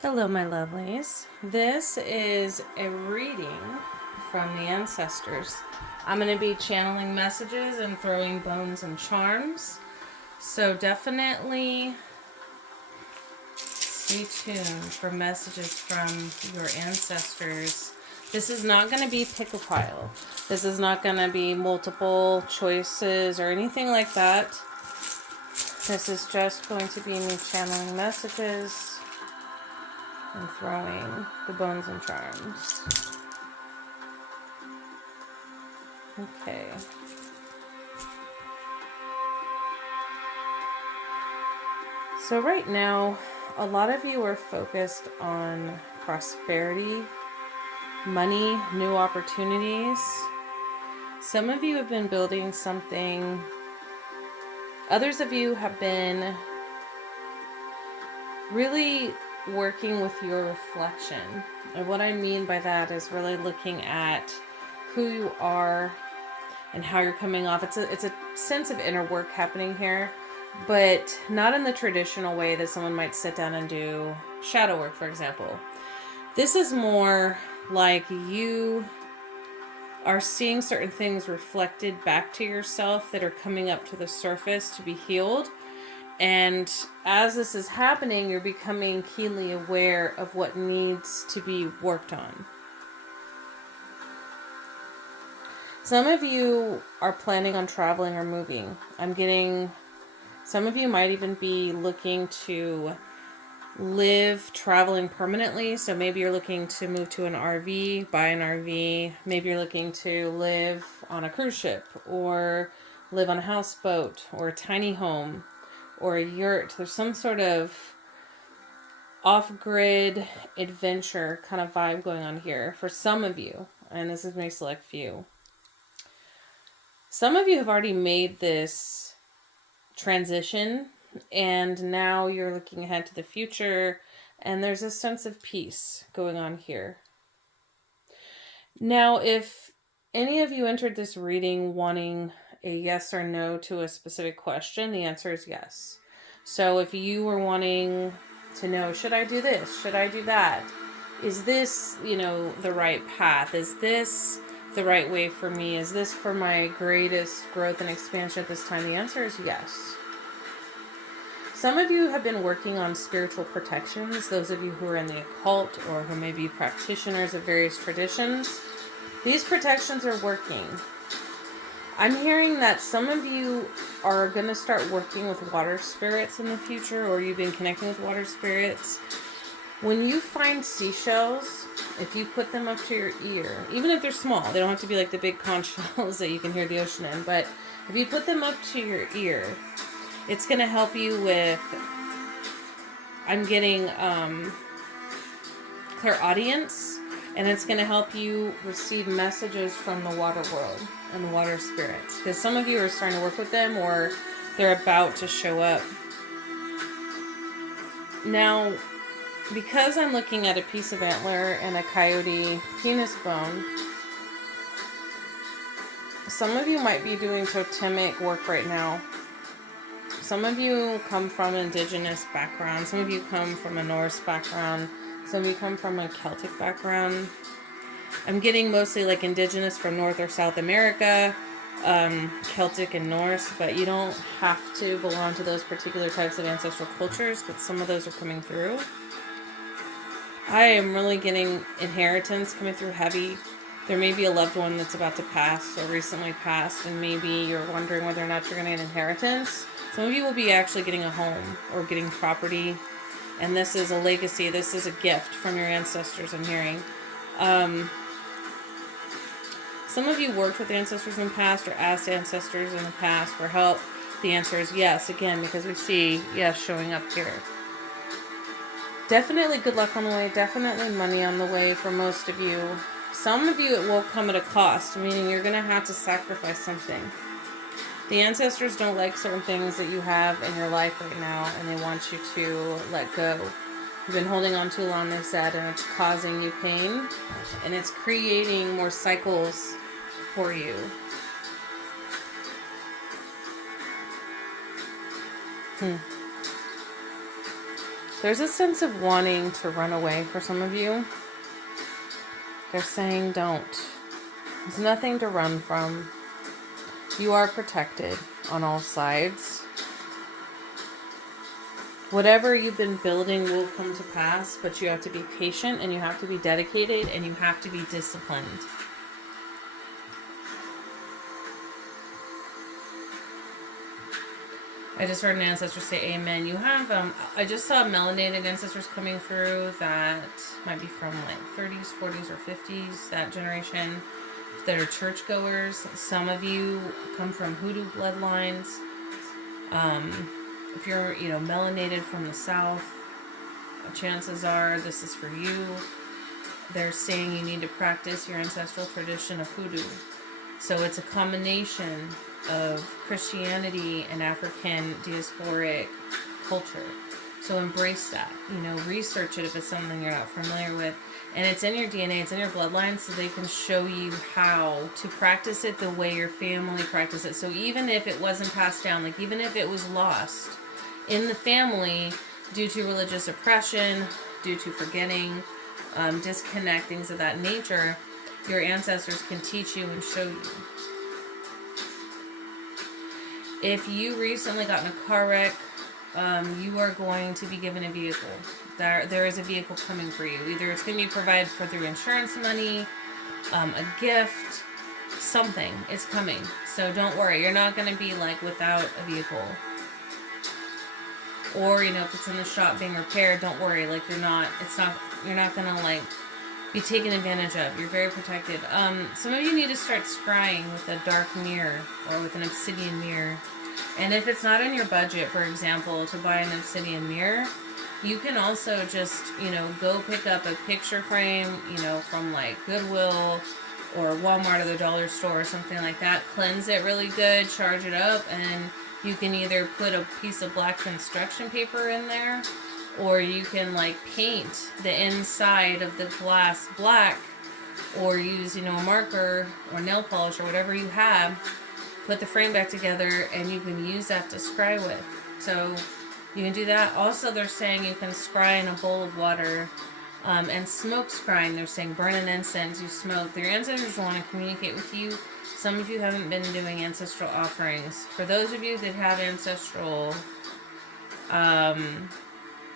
Hello, my lovelies. This is a reading from the Ancestors. I'm going to be channeling messages and throwing bones and charms. So definitely stay tuned for messages from your ancestors. This is not going to be pick a pile. This is not going to be multiple choices or anything like that. This is just going to be me channeling messages and throwing the bones and charms. Okay. So right now, a lot of you are focused on prosperity, money, new opportunities. Some of you have been building something. Others of you have been really working with your reflection. And what I mean by that is really looking at who you are and how you're coming off. It's a sense of inner work happening here, but not in the traditional way that someone might sit down and do shadow work, for example. This is more like you are seeing certain things reflected back to yourself that are coming up to the surface to be healed. And as this is happening, you're becoming keenly aware of what needs to be worked on. Some of you are planning on traveling or moving. Some of you might even be looking to live traveling permanently. So maybe you're looking to move to an RV, buy an RV. Maybe you're looking to live on a cruise ship or live on a houseboat or a tiny home or a yurt. There's some sort of off-grid adventure kind of vibe going on here for some of you. And this is my select few. Some of you have already made this transition and now you're looking ahead to the future and there's a sense of peace going on here. Now, if any of you entered this reading wanting a yes or no to a specific question, the answer is yes. So if you were wanting to know, should I do this? Should I do that? Is this, the right path? Is this the right way for me? Is this for my greatest growth and expansion at this time? The answer is yes. Some of you have been working on spiritual protections, those of you who are in the occult or who may be practitioners of various traditions. These protections are working. I'm hearing that some of you are going to start working with water spirits in the future, or you've been connecting with water spirits. When you find seashells, if you put them up to your ear, even if they're small, they don't have to be like the big conch shells that you can hear the ocean in, but if you put them up to your ear, it's going to help you with, I'm getting clairaudience, and it's going to help you receive messages from the water world and the water spirits. Because some of you are starting to work with them or they're about to show up. Now, because I'm looking at a piece of antler and a coyote penis bone, some of you might be doing totemic work right now. Some of you come from an indigenous background. Some of you come from a Norse background. Some of you come from a Celtic background. I'm getting mostly like indigenous from North or South America, Celtic and Norse, but you don't have to belong to those particular types of ancestral cultures, but some of those are coming through. I am really getting inheritance coming through heavy. There may be a loved one that's about to pass or recently passed, and maybe you're wondering whether or not you're going to get inheritance. Some of you will be actually getting a home or getting property, and this is a legacy. This is a gift from your ancestors, I'm hearing. Some of you worked with ancestors in the past or asked ancestors in the past for help. The answer is yes, again, because we see yes showing up here. Definitely good luck on the way. Definitely money on the way for most of you. Some of you, it will come at a cost, meaning you're going to have to sacrifice something. The ancestors don't like certain things that you have in your life right now, and they want you to let go. You've been holding on too long, they said, and it's causing you pain, and it's creating more cycles for you. There's a sense of wanting to run away for some of you. They're saying don't. There's nothing to run from. You are protected on all sides. Whatever you've been building will come to pass, but you have to be patient and you have to be dedicated and you have to be disciplined. I just heard an ancestor say amen. You have, I just saw melanated ancestors coming through that might be from like 30s, 40s, or 50s, that generation, that are churchgoers. Some of you come from hoodoo bloodlines. If you're, melanated from the South, chances are this is for you. They're saying you need to practice your ancestral tradition of hoodoo. So it's a combination of Christianity and African diasporic culture. So embrace that. Research it if it's something you're not familiar with. And it's in your DNA, it's in your bloodline, so they can show you how to practice it the way your family practiced it. So even if it wasn't passed down, like even if it was lost in the family due to religious oppression, due to forgetting, disconnect, things of that nature, your ancestors can teach you and show you. If you recently got in a car wreck, you are going to be given a vehicle. There is a vehicle coming for you. Either it's going to be provided for through insurance money, a gift, something is coming. So don't worry. You're not going to be like without a vehicle. Or, if it's in the shop being repaired, don't worry. Like you're not going to like be taken advantage of. You're very protected. Some of you need to start scrying with a dark mirror or with an obsidian mirror. And if it's not in your budget, for example, to buy an obsidian mirror, you can also just, go pick up a picture frame, from like Goodwill or Walmart or the dollar store or something like that. Cleanse it really good, charge it up, and you can either put a piece of black construction paper in there, or you can like paint the inside of the glass black, or use, a marker or nail polish or whatever you have. Put the frame back together and you can use that to scry with. So you can do that. Also, they're saying you can scry in a bowl of water, and smoke scrying. They're saying burn an incense, you smoke. Their ancestors want to communicate with you. Some of you haven't been doing ancestral offerings. For those of you that have ancestral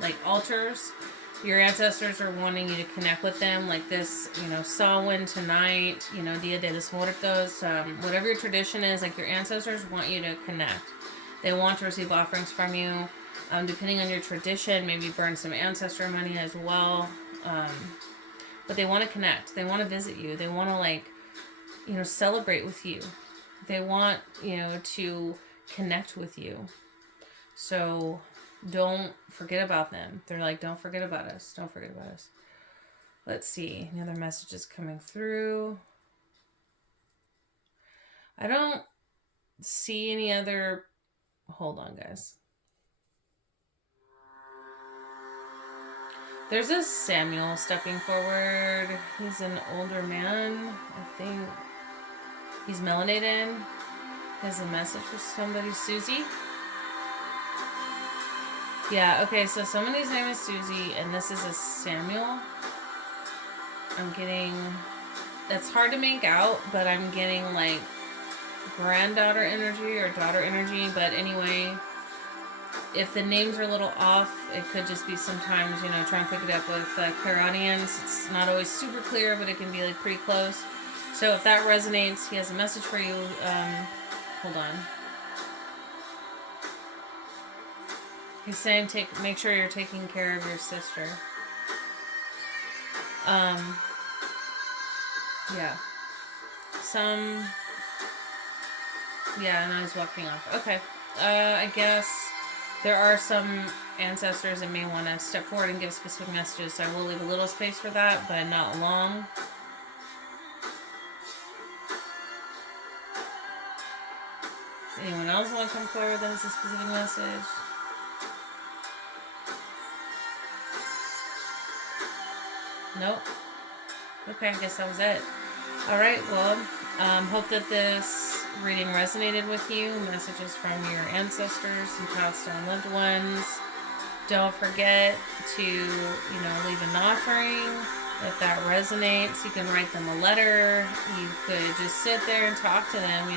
like altars, your ancestors are wanting you to connect with them, like this, Samhain tonight, Dia de los Muertos, whatever your tradition is, like your ancestors want you to connect. They want to receive offerings from you. Depending on your tradition, maybe burn some ancestor money as well. But they want to connect. They want to visit you. They want to celebrate with you. They want, to connect with you. So don't forget about them. They're like, don't forget about us. Don't forget about us. Let's see. Any other messages coming through? I don't see any other... Hold on, guys. There's a Samuel stepping forward. He's an older man. I think he's melanated. He has a message for somebody. Susie? Yeah, okay, so somebody's name is Susie, and this is a Samuel. I'm getting... It's hard to make out, but I'm getting, like, granddaughter energy or daughter energy. But anyway, if the names are a little off, it could just be sometimes, try and pick it up with Caranians. It's not always super clear, but it can be, like, pretty close. So if that resonates, he has a message for you. Hold on. He's saying make sure you're taking care of your sister. Yeah. Yeah, and I was walking off. Okay. I guess there are some ancestors that may want to step forward and give specific messages, so I will leave a little space for that, but not long. Anyone else want to come forward that has a specific message? Nope. Okay, I guess that was it. Alright, well, hope that this reading resonated with you. Messages from your ancestors and passed on loved ones. Don't forget to, leave an offering. If that resonates, you can write them a letter. You could just sit there and talk to them,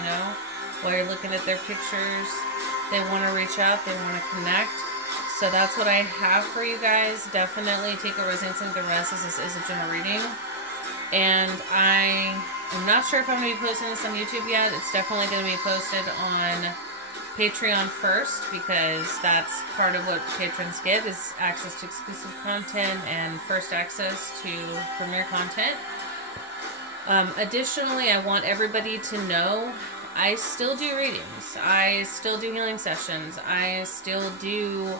while you're looking at their pictures. They want to reach out, they want to connect. So that's what I have for you guys. Definitely take what resonates, and the rest is a general reading. And I'm not sure if I'm going to be posting this on YouTube yet. It's definitely going to be posted on Patreon first, because that's part of what patrons get, is access to exclusive content and first access to premiere content. Additionally, I want everybody to know I still do readings. I still do healing sessions. I still do,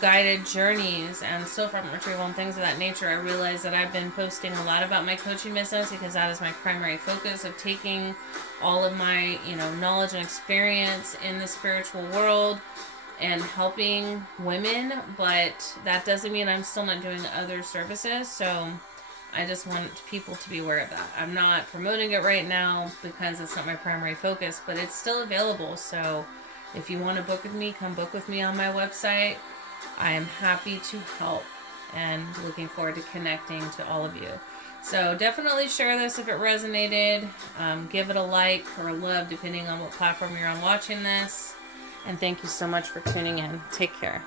guided journeys and soul fragment retrieval and things of that nature. I realize that I've been posting a lot about my coaching business because that is my primary focus of taking all of my, knowledge and experience in the spiritual world and helping women, but that doesn't mean I'm still not doing other services. So I just want people to be aware of that. I'm not promoting it right now because it's not my primary focus, but it's still available. So if you want to book with me, come book with me on my website. I am happy to help and looking forward to connecting to all of you. So definitely share this if it resonated. Give it a like or a love depending on what platform you're on watching this. And thank you so much for tuning in. Take care.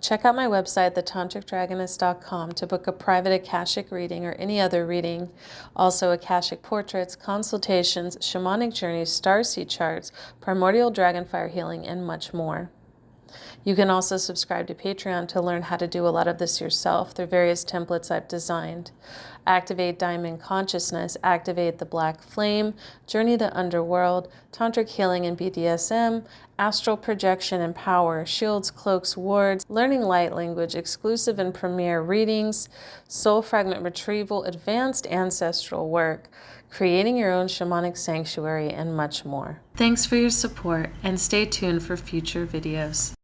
Check out my website, thetantricdragoness.com, to book a private Akashic reading or any other reading. Also, Akashic portraits, consultations, shamanic journeys, starseed charts, primordial dragonfire healing, and much more. You can also subscribe to Patreon to learn how to do a lot of this yourself through various templates I've designed. Activate Diamond Consciousness, Activate the Black Flame, Journey the Underworld, Tantric Healing and BDSM, Astral Projection and Power, Shields, Cloaks, Wards, Learning Light Language, Exclusive and Premiere Readings, Soul Fragment Retrieval, Advanced Ancestral Work, Creating Your Own Shamanic Sanctuary, and much more. Thanks for your support, and stay tuned for future videos.